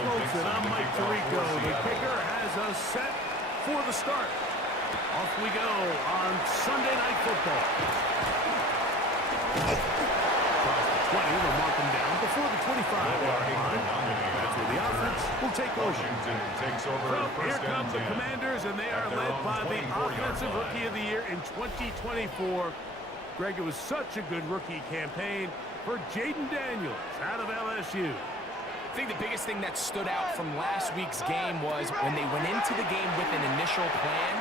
Olsen, I'm Mike Tirico. The kicker has us set for the start. Off we go on Sunday Night Football. Across the 20, they'll mark them down before the 25-yard line. That's where the offense will take over. So here come the Commanders, and they are led by the Offensive Rookie of the Year in 2024. Greg, it was such a good rookie campaign for Jaden Daniels out of LSU. I think the biggest thing that stood out from last week's game was when they went into the game with an initial plan,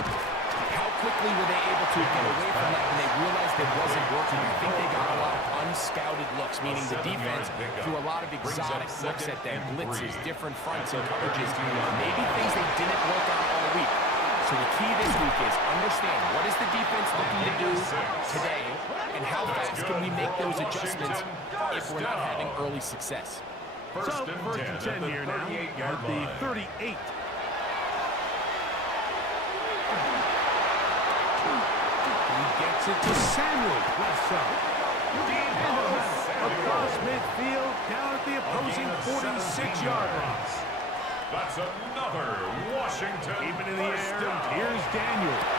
how quickly were they able to get away from that when they realized it wasn't working. I think they got a lot of unscouted looks, meaning the defense threw a lot of exotic looks at them, blitzes, different fronts and coverages, maybe things they didn't work on all week. So the key this week is understand what is the defense looking to do today and how fast can we make those adjustments if we're not having early success. First and 10 here now at the 38. He gets it to Samuel, left side. Across midfield, down at the opposing 46-yard line. That's another Washington. Keep it in the air. Here's Daniels.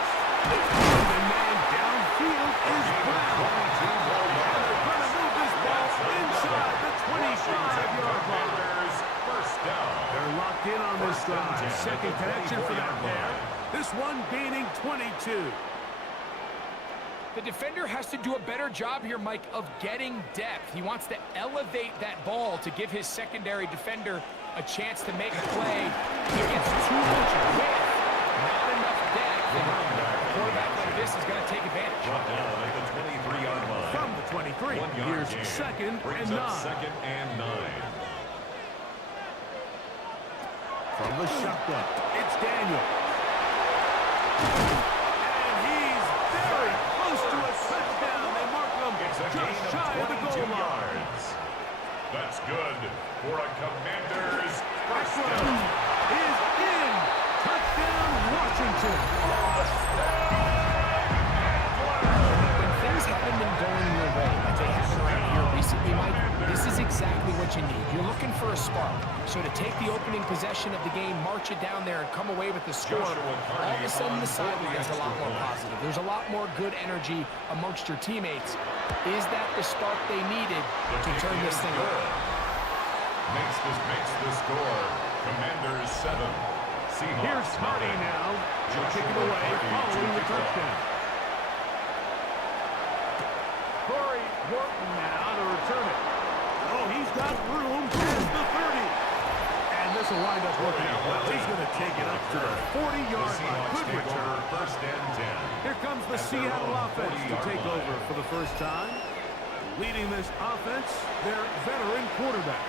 The man downfield is Brown. And they're going to move this ball inside the 25-yard line. First down. They're locked in on this drive. Second connection for that pair. This one gaining 22. The defender has to do a better job here, Mike, of getting depth. He wants to elevate that ball to give his secondary defender a chance to make a play. He gets too much width, not enough depth, and a quarterback like this is going to take advantage. The 23-yard line. From the 23, here's second and 9. Second and 9. From the shotgun, it's Daniel. And he's very close to a touchdown. They mark him just shy of the goal line. That's good for a Commanders first This down. one is in. Touchdown, Washington. When things haven't been going your way, like they have around here recently, Mike, this is exactly what you need. You're looking for a spark. So to take the opening possession of the game, march it down there, and come away with the score, all of a sudden the sideline is a lot more positive. There's a lot more good energy amongst your teammates. Is that the spark they needed to turn this thing around? Makes the score. Commanders 7. Seahawks. Here's Hardy now. He'll kick it away following the touchdown. Corey Morton now to return it. Oh, he's got room past the 30. And this will wind up working out well. He's going to take it up to the 40-yard line. Good return. First and 10. Here comes the Seattle offense to take over for the first time. Leading this offense, their veteran quarterback.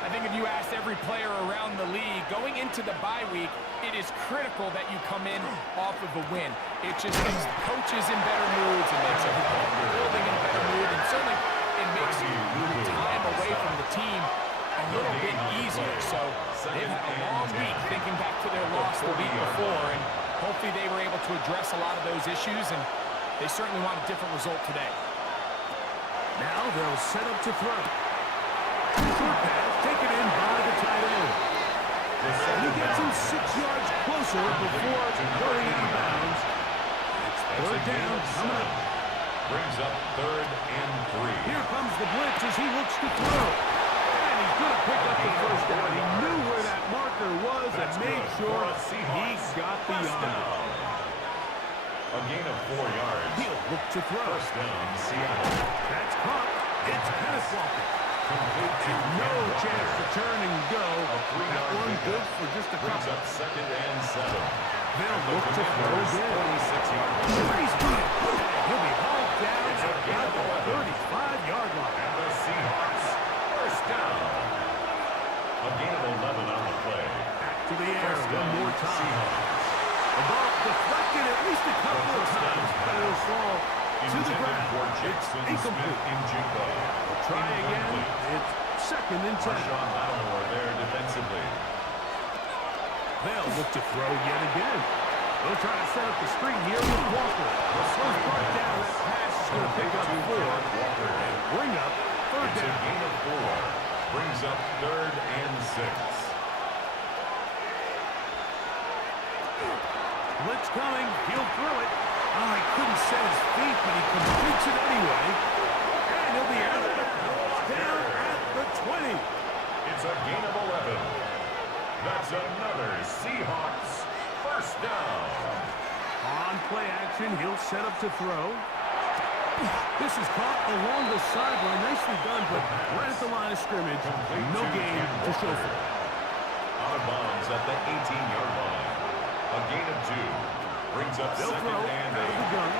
I think if you asked every player around the league, going into the bye week, it is critical that you come in off of a win. It just makes coaches in better moods. It makes everybody in the building in a better mood. And certainly it makes time away from the team a little bit easier. So they've had a long week thinking back to their loss the week before. And hopefully they were able to address a lot of those issues. And they certainly want a different result today. Now they'll set up to throw. Short pass taken in by the tight end. He gets him 6 yards closer before going out of bounds. It's third down coming up. Brings up 3rd and 3. Here comes the blitz as he looks to throw. And he's going to pick up the first down. He knew where that marker was and made sure he got beyond it. A gain of 4 yards. He'll look to throw. First down, Seattle. That's caught. It's Kenneth Walker. And no chance to turn and go. That one good for just a Brings couple. up 2nd and 7. They'll look to throw again. 26-yard He's good. He'll be hauled down at the 35-yard line. And the Seahawks first down. A gain of 11 on the play. Back to the air First one down, more time. Seahawks. The ball deflected at least a couple of times, but it'll fall to the ground. For It's Jackson incomplete. Smith in Jimbo. Try again. It's second and 10. Marshawn Lattimore there defensively. They'll look to throw yet again. They'll try to set up the screen here with Walker. The first part down, that pass is going to pick up 4 and bring up third It's a down. gain of 4. Brings up 3rd and 6. Blitz coming. He'll throw it. Oh, he couldn't set his feet, but he completes it anyway. And he'll be out of bounds. Down at the 20. It's a gain of 11. That's another Seahawks first down. On play action, he'll set up to throw. This is caught along the sideline. Nicely done, but right at the line of scrimmage. No gain to show for it. Out of bounds at the 18-yard line. A gain of 2. Brings up They'll second throw and out of the 8. gun.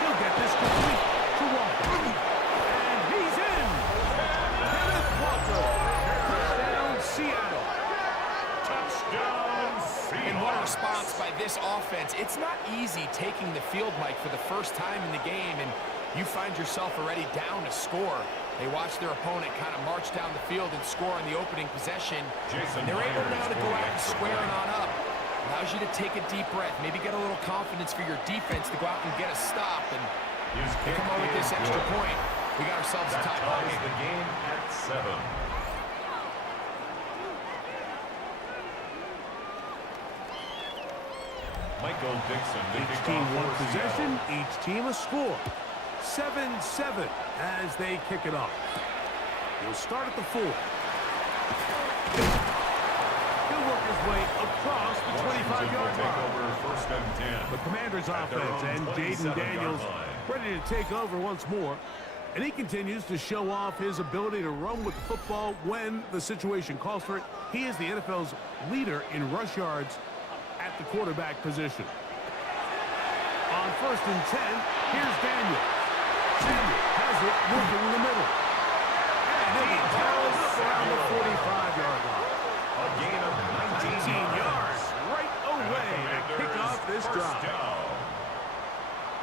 He'll get this complete to Walker. And he's in. Kenneth Walker. Touchdown, Seattle. Touchdown, Seahawks. And what a response by this offense. It's not easy taking the field, Mike, for the first time in the game, and you find yourself already down a score. They watch their opponent kind of march down the field and score on the opening possession. And they're able now to go out and square it on up. Allows you to take a deep breath, maybe get a little confidence for your defense to go out and get a stop. And they come out with this extra point. We got ourselves a tie ball game. The game at 7. Michael Dixon. Each team one possession, each team a score. 7-7 as they kick it off. He'll start at the 4. He'll work his way across the 25-yard line. First and 10. The Commanders' offense and Jaden Daniels ready to take over once more. And he continues to show off his ability to run with the football when the situation calls for it. He is the NFL's leader in rush yards at the quarterback position. On first and 10, here's Daniel. Daniel has it moving in the middle. And he'll be tackled up around the 45-yard line. A gain of 19 yards right away to kick off this drive.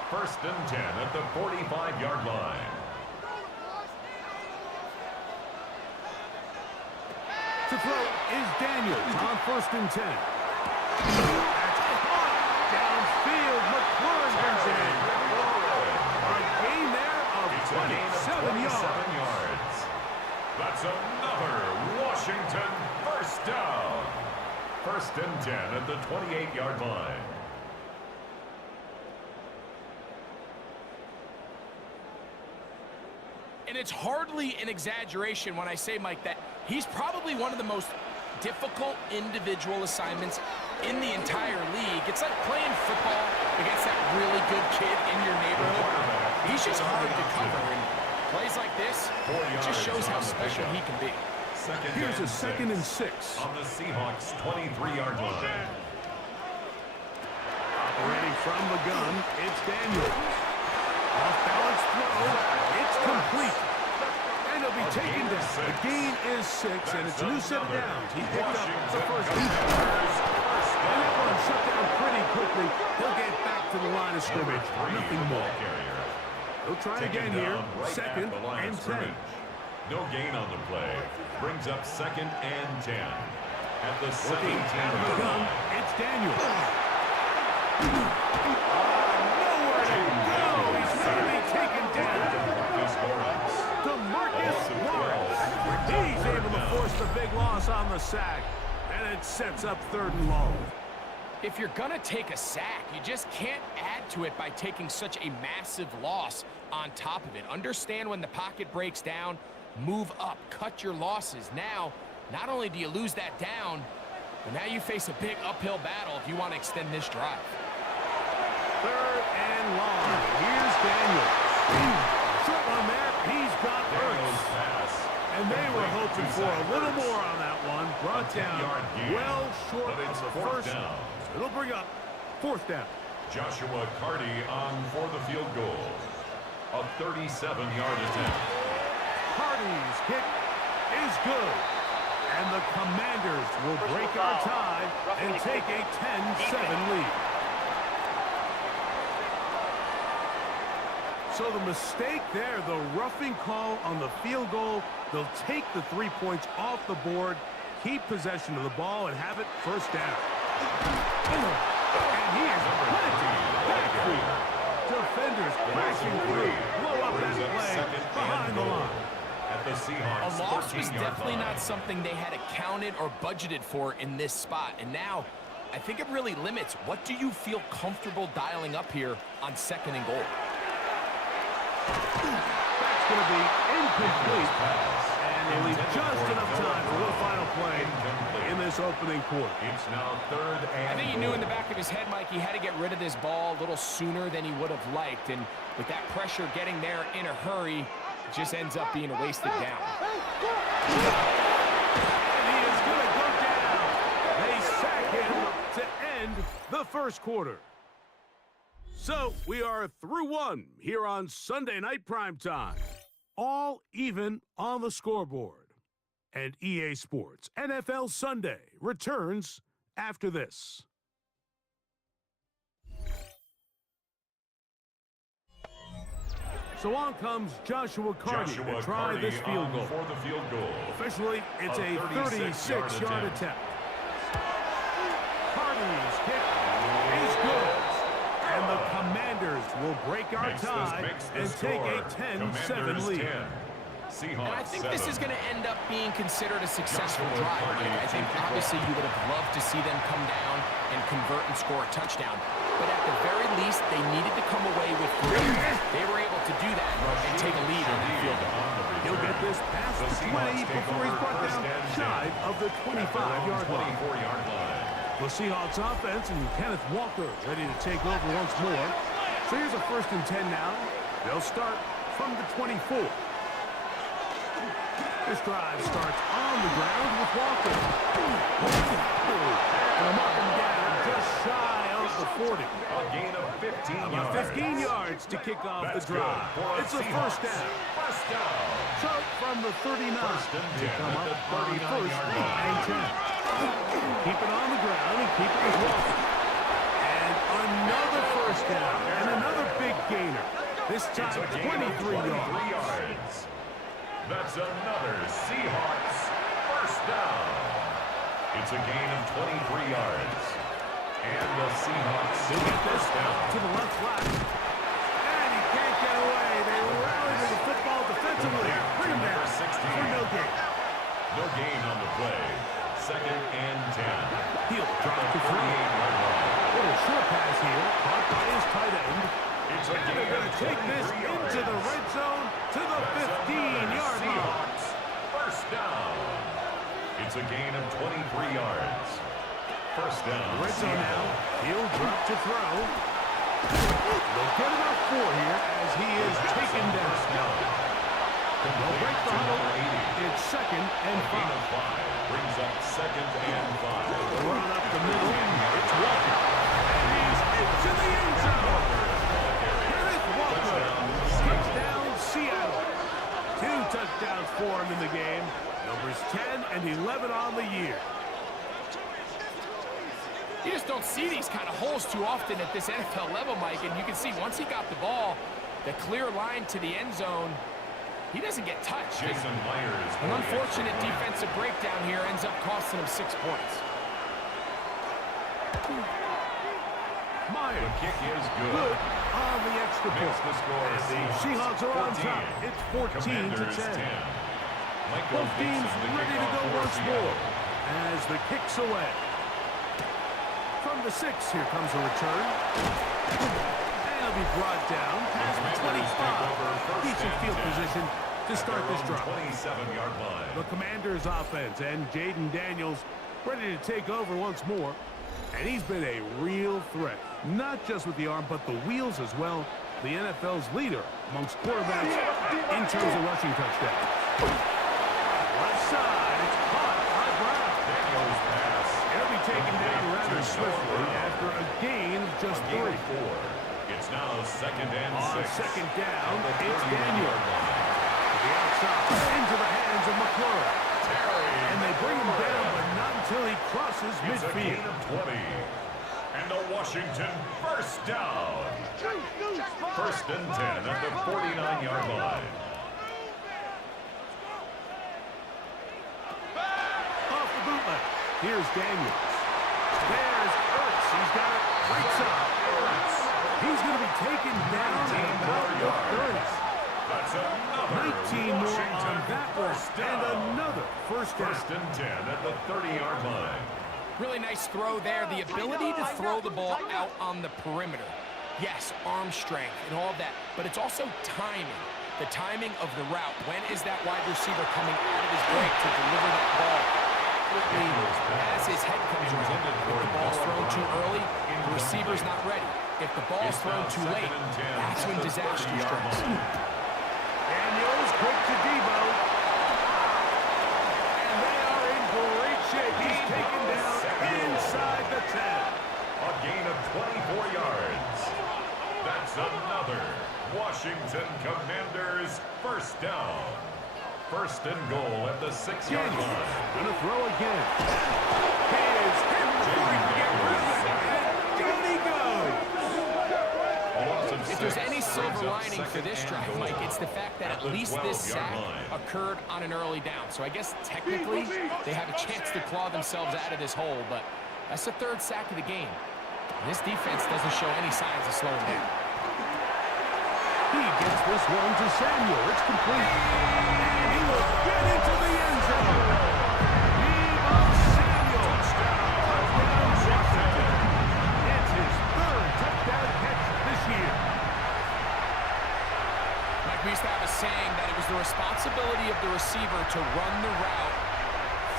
First and 10 at the 45-yard line. To throw is Daniels on first and 10. That's caught downfield. McLaurin brings it in. A gain there of 27 yards. That's another Washington first down. First and 10 at the 28-yard line. And it's hardly an exaggeration when I say, Mike, that he's probably one of the most difficult individual assignments in the entire league. It's like playing football against that really good kid in your neighborhood. He's just hard to cover, and plays like this, it just shows how special he can be. Here's a second and 6. On the Seahawks' 23-yard line. Operating from the gun, it's Daniels. Off-balance throw, it's complete. And he'll be taken down. The gain is 6, and it's a new set of downs. He picked up the first down. And that one shut down pretty quickly. He'll get back to the line of scrimmage. Nothing more. He'll try again here. Second and 10. No gain on the play. Brings up second and 10. At the 17 out of the gun, it's Daniel. Nowhere to go. He's going to be taken down. DeMarcus Lawrence. He's able to force the big loss on the sack. And it sets up third and long. If you're going to take a sack, you just can't add to it by taking such a massive loss on top of it. Understand when the pocket breaks down, move up, cut your losses. Now, not only do you lose that down, but now you face a big uphill battle if you want to extend this drive. Third and long. Here's Daniels. Short one there. He's got Ertz. And they were hoping for a little more on that one. Brought down well short of the first down. So it'll bring up fourth down. Joshua Carty on for the field goal. A 37-yard attempt. Carty's kick is good. And the Commanders will break our tie and take a 10-7 lead. So the mistake there, the roughing call on the field goal, they'll take the 3 points off the board, keep possession of the ball, and have it first down. And he is planted backfield. Defenders crashing through, blow up that play behind the line. At the Seahawks, a loss was definitely not something they had accounted or budgeted for in this spot. And now I think it really limits what do you feel comfortable dialing up here on 2nd and goal. That's going to be incomplete. And they leave just enough time for the final play in this opening quarter. It's now 3rd and I think he knew in the back of his head, Mike, he had to get rid of this ball a little sooner than he would have liked. And with that pressure getting there in a hurry, it just ends up being a wasted down. And he is going to go down. They sack him to end the first quarter. So we are through one here on Sunday Night Primetime. All even on the scoreboard. And EA Sports NFL Sunday returns after this. So on comes Joshua Carty to try this field goal. For the field goal. Officially, it's a 36-yard attempt. Carty's kick is good. And the Commanders will break our tie and take a 10-7 lead. And I think this is going to end up being considered a successful drive. I think obviously you would have loved to see them come down and convert and score a touchdown. But at the very least, they needed to come away with 3. They were able to do that and take a lead on that field goal. He'll get this past the 20 before he's brought down shy of the 25-yard line. The Seahawks offense and Kenneth Walker ready to take over once more. So here's a 1st and 10 now. They'll start from the 24. This drive starts on the ground with Walker. And mark him down just shy of the 40. A gain of 15 yards. About 15 yards to kick off the drive. It's a first down. First down. So from the 39, they come up on 1st and 10. Keep it on the ground and keep it with Walker. And another first down and another big gainer. This time 23 yards. That's another Seahawks first down. It's a gain of 23 yards. And the Seahawks will get this down to the left flat. And he can't get away. They rally to the football defensively. Bring him down for no gain. No gain on the play. 2nd and 10. He'll drop to 38-yard line. Little short pass here, caught by his tight end. And they're going to take this into the red zone to the 15-yard line. First down. It's a gain of 23 yards. First down. Red zone now. He'll drop to throw. They'll get about 4 here as he is taken down. They'll break the huddle. It's 2nd and 5. Brings up 2nd and 5. Run up the middle. It's Walker. And he's into the end zone. Touchdown, Seattle. 2 touchdowns for him in the game. Numbers 10 and 11 on the year. You just don't see these kind of holes too often at this NFL level, Mike. And you can see once he got the ball, the clear line to the end zone, he doesn't get touched. Jason Myers. An unfortunate defensive breakdown here ends up costing him 6 points. Myers. The kick is good. Good on the extra point. The score And the Seahawks are on top. It's 14 to 10. Both teams ready to go once more as the kick's away. From the 6, here comes a return. And he'll be brought down past the 25. Decent field position to start this drive. 27-yard line. The Commanders' offense and Jaden Daniels ready to take over once more. And he's been a real threat. Not just with the arm, but the wheels as well. The NFL's leader amongst quarterbacks in terms of rushing touchdowns. Left side, it's caught by Brown. Daniels pass. He'll be taken down rather swiftly after a gain of just 3. It's now 2nd and 6. On 2nd down, it's Daniels. To the outside, into the hands of McClure. And they bring him down, but not until he crosses It's a gain midfield. of 20. And the Washington first down. 1st and 10 at the 49-yard line. Off the bootleg. Here's Daniels. There's Ertz. He's got it right side. He's going to be taken down at about the 30. That's another 19 more Washington on that one. first And down. another first down. 1st and 10 at the 30-yard line. Really nice throw there. The ability to throw the ball out on the perimeter. Yes, arm strength and all that, but it's also timing. The timing of the route. When is that wide receiver coming out of his break to deliver that ball accurately as his head comes around? If the ball's thrown too early, the receiver's not ready. If the ball's thrown too late, that's when disaster strikes. Daniels quick to Debo. And they are in great shape. He's taken down inside the 10. A gain of 24 yards. That's another Washington Commanders first down. First and goal at the 6-yard line. Gonna throw again. Here's him before he can get rid of it. And down he goes. If there's any silver lining for this drive, Mike, it's the fact that at least this sack occurred on an early down. So I guess technically they have a chance to claw themselves out of this hole, but that's the third sack of the game. And this defense doesn't show any signs of slowing down. He gets this one to Samuel. It's complete. And he will get into the end zone. Debo Samuel. Touchdown, Washington. It's his third touchdown catch this year. Mike, we used to have a saying that it was the responsibility of the receiver to run the route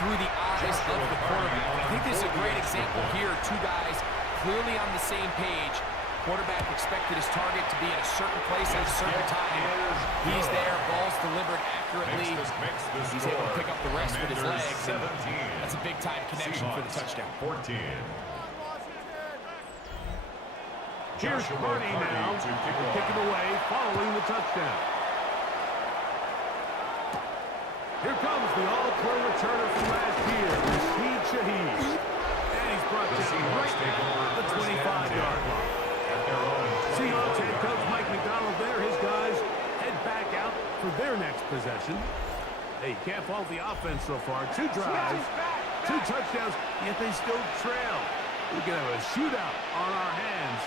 through the eyes of the quarterback. I think this is a great example here. Two guys clearly on the same page. Quarterback expected his target to be in a certain place at a certain time. He's there, ball's delivered accurately. He's able to pick up the rest with his legs. And that's a big-time connection for the touchdown. 14. Here's Hardy now. Kick it away following the touchdown. Here comes the all-pro returner from last year, Rashid Shaheed. And he's brought down right at the 25-yard line. Seahawks head coach Mike McDonald there. His guys head back out for their next possession. They can't fault the offense so far. 2 drives, 2 touchdowns, yet they still trail. We could have a shootout on our hands.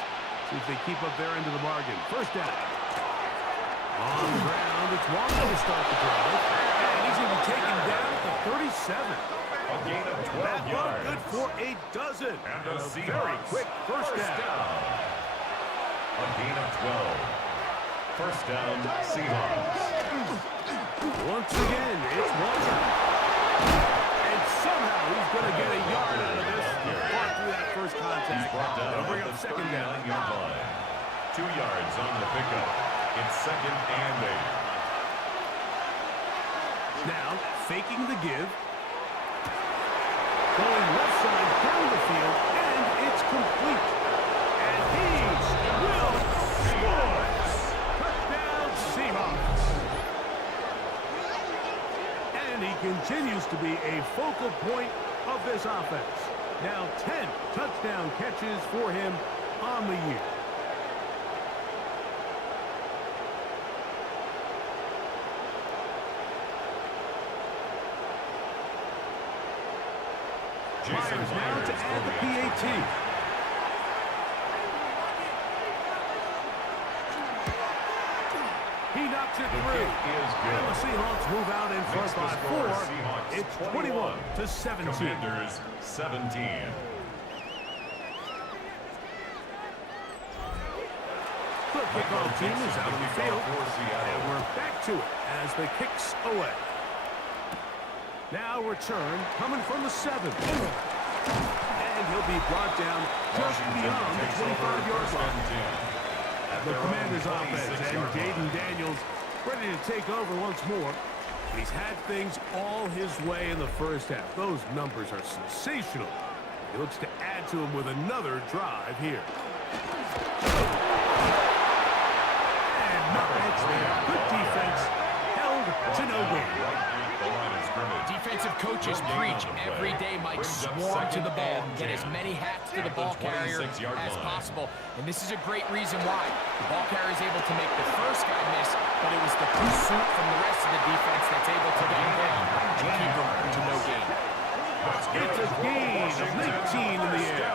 See if they keep up their end of the bargain. First down. On the ground, it's Walker to start the drive. And he's even taken down at the 37. A gain of 12 yards. Good for a dozen. And a the very quick first down. A gain of 12. First down, Seahawks. Once again, it's Walker. And somehow he's going to get a yard out of this. Fought through that first contact. They'll bring up second down. 2 yards on the pickup. It's second and 8. Now, faking the give. Going left side down the field, and it's complete. And he will score. Touchdown, Seahawks. And he continues to be a focal point of this offense. Now 10 touchdown catches for him on the year. Myers now to add the PAT. He knocks it through. And the Seahawks move out in front by 4. It's 21-17. Commanders 17. The kickoff team is out on the field. And we're back to it as the kick's away. Now return coming from the 7. And he'll be brought down just beyond the 25-yard line. The Commanders offense and Jaden Daniels ready to take over once more. He's had things all his way in the first half. Those numbers are sensational. He looks to add to them with another drive here. And Nuggets there. Good defense. Held to no goal. Defensive coaches preach every day, Mike, swarm to the ball, get as many hats to the ball carrier as possible. And this is a great reason why. The ball carrier is able to make the first guy miss, but it was the pursuit from the rest of the defense that's able to get him down and keep him to no gain. It's a gain of 19 in the air.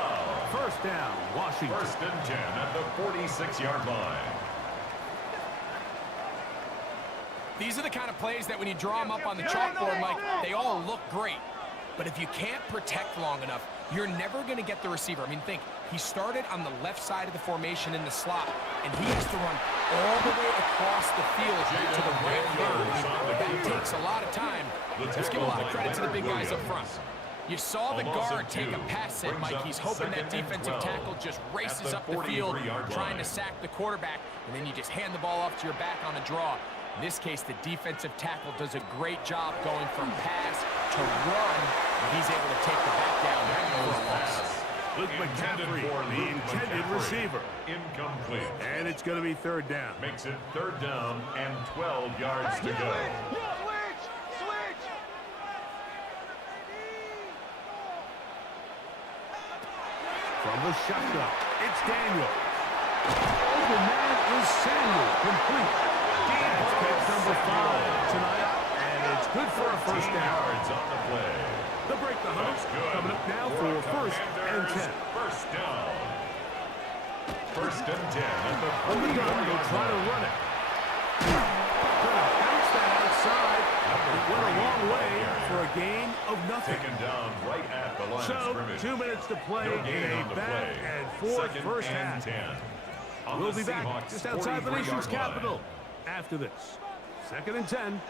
First down, Washington. First and 10 at the 46-yard line. These are the kind of plays that when you draw them up on the chalkboard, Mike, they all look great. But if you can't protect long enough, you're never going to get the receiver. I mean, think, he started on the left side of the formation in the slot, and he has to run all the way across the field to the right third. That takes a lot of time. Let's give a lot of credit to the big guys up front. You saw the guard take a pass set, Mike. He's hoping that defensive tackle just races up the field, trying to sack the quarterback, and then you just hand the ball off to your back on a draw. In this case, the defensive tackle does a great job going from pass to run, and he's able to take the back down for a loss. Luke McCaffrey, the intended receiver. Incomplete. And it's going to be third down. Makes it third down and 12 yards to go. From the shotgun, it's Daniel. Open man is Samuel, complete. That's catch number 5 tonight, and it's good for a first down. Yards on the play. The break the hunt, coming up now for first and 10. First down. First and 10 at the On the gun, they'll try to run it. Gonna bounce that outside. It went a long way for a gain of nothing. Taken down right at the line of scrimmage. 2 minutes to play No gain in on a the back play. and forth Second first and half. 10. On We'll the be back Seahawks just outside the nation's 43-yard line. capital after this. Second and 10.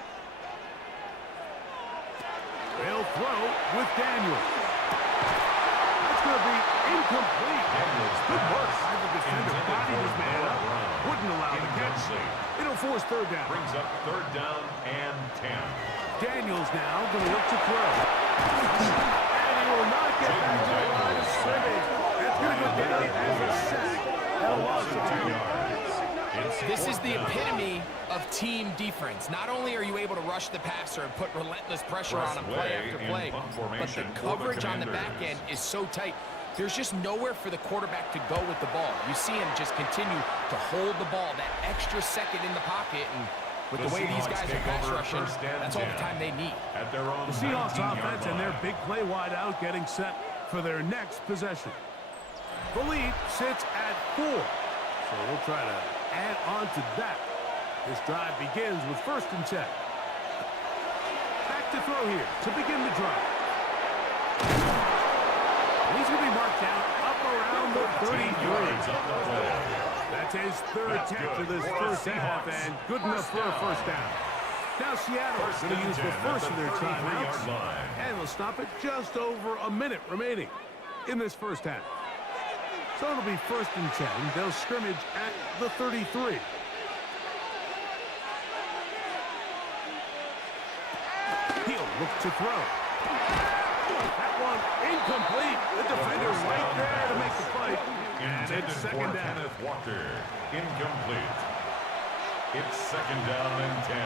They'll throw with Daniel. That's going to be incomplete. Good work by the defender. Bodied his man up. Wouldn't allow the catch. It'll force third down. Brings up third down and 10. Daniels now going to look to throw. And he will not get back to the line of scrimmage. That's going to go down as a sack. And a loss of 2 yards. This is the epitome of team defense. Not only are you able to rush the passer and put relentless pressure on him play after play, but the coverage on the back end is so tight. There's just nowhere for the quarterback to go with the ball. You see him just continue to hold the ball that extra second in the pocket, and with the way these guys are pass rushing, that's all the time they need. At their own The Seahawks 19-yard offense and their line. big play wide out getting set for their next possession. The lead sits at 4, so we'll try to add on to that. This drive begins with first and 10. Back to throw here to begin the drive. He's going to be marked down up around the 33. That's his third attempt of this first half, and good enough for a first down. Now Seattle's going to use the first of their timeouts, and they'll stop it just over a minute remaining in this first half. So it'll be first and 10. They'll scrimmage at the 33. He'll look to throw. That one incomplete. The defender right there to make the fight. And it's second down. Kenneth Walker. Incomplete. It's second down and 10.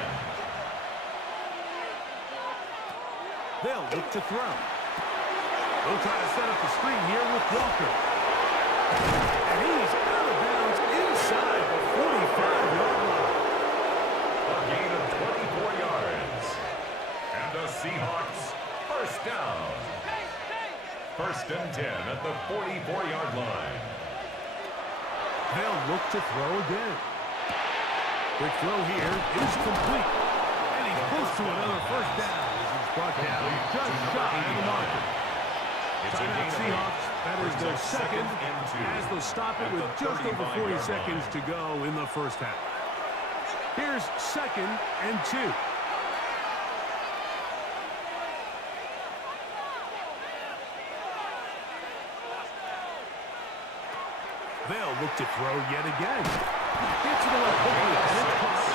They'll look to throw. They'll try to set up the screen here with Walker. And he's out of bounds inside the 45-yard line. A gain of 24 yards. And the Seahawks first down. First and 10 at the 44-yard line. They'll look to throw again. Quick throw here is complete. And he's close to another first down as he's brought down just shy of the marker. Timeout Seahawks. That is their second, as they'll stop it with just over 40 seconds to go in the first half. Here's second and 2. They'll look to throw yet again. Gets it a little quickly, and it's caught.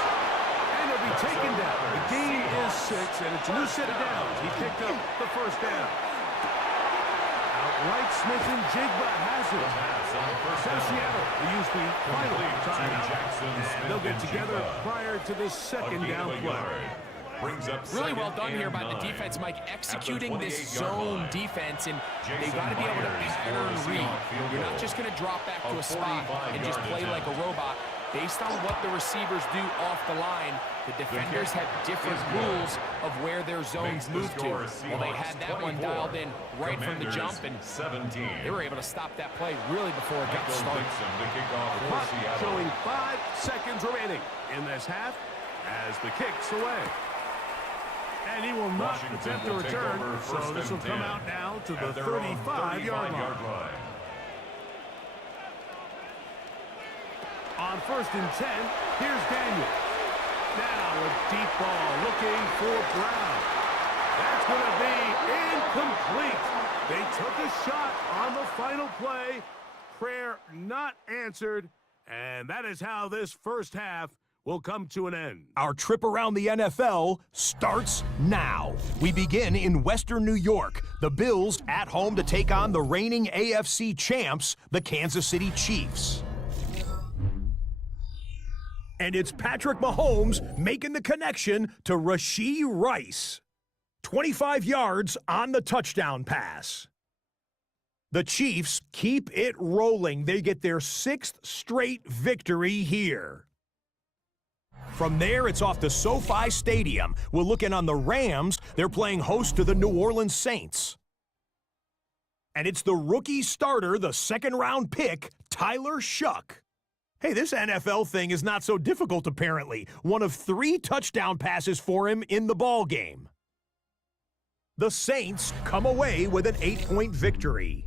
And they'll be taken down. The gain is 6, and it's a new set of downs. He picked up the first down. Outright Smith and Jigba has it. So Seattle will use the final timeout. And they'll get together prior to the second down play. Really well done here by the defense, Mike, executing this zone defense, and they've got to be able to pattern read. You're not just going to drop back to a spot and just play like a robot. Based on what the receivers do off the line, the defenders have different rules of where their zones move to. Well, they had that one dialed in right from the jump, and they were able to stop that play really before it got started. Clock showing 5 seconds remaining in this half as the kick's away. And he will not attempt to return, so this will come out now to the 35-yard line. On 1st and 10, here's Daniel. Now a deep ball looking for Brown. That's going to be incomplete. They took a shot on the final play. Prayer not answered. And that is how this first half will come to an end. Our trip around the NFL starts now. We begin in Western New York. The Bills at home to take on the reigning AFC champs, the Kansas City Chiefs. And it's Patrick Mahomes making the connection to Rashee Rice. 25 yards on the touchdown pass. The Chiefs keep it rolling. They get their 6th straight victory here. From there, it's off to SoFi Stadium. We're looking on the Rams. They're playing host to the New Orleans Saints. And it's the rookie starter, the 2nd-round pick, Tyler Shuck. Hey, this NFL thing is not so difficult, apparently. One of 3 touchdown passes for him in the ballgame. The Saints come away with an 8-point victory.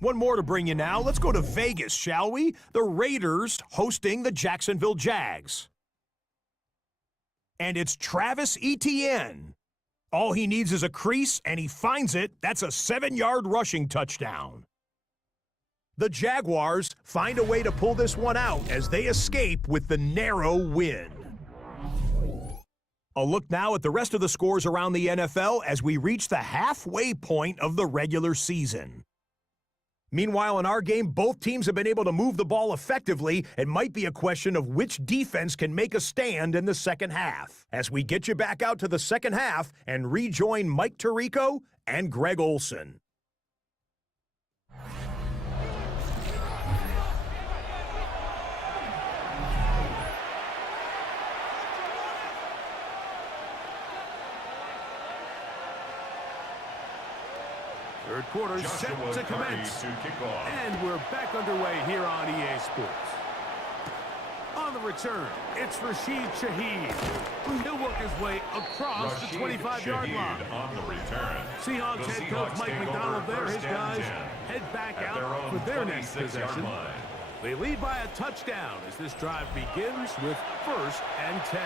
One more to bring you now. Let's go to Vegas, shall we? The Raiders hosting the Jacksonville Jags. And it's Travis Etienne. All he needs is a crease, and he finds it. That's a 7-yard rushing touchdown. The Jaguars find a way to pull this one out as they escape with the narrow win. A look now at the rest of the scores around the NFL as we reach the halfway point of the regular season. Meanwhile, in our game, both teams have been able to move the ball effectively. It might be a question of which defense can make a stand in the second half. As we get you back out to the second half and rejoin Mike Tirico and Greg Olson. Third quarter set to commence. And we're back underway here on EA Sports. On the return, it's Rashid Shaheed. He'll work his way across the 25-yard line. On the return. Seahawks head coach Mike McDonald there. His guys head back out for their next possession. They lead by a touchdown as this drive begins with 1st and 10.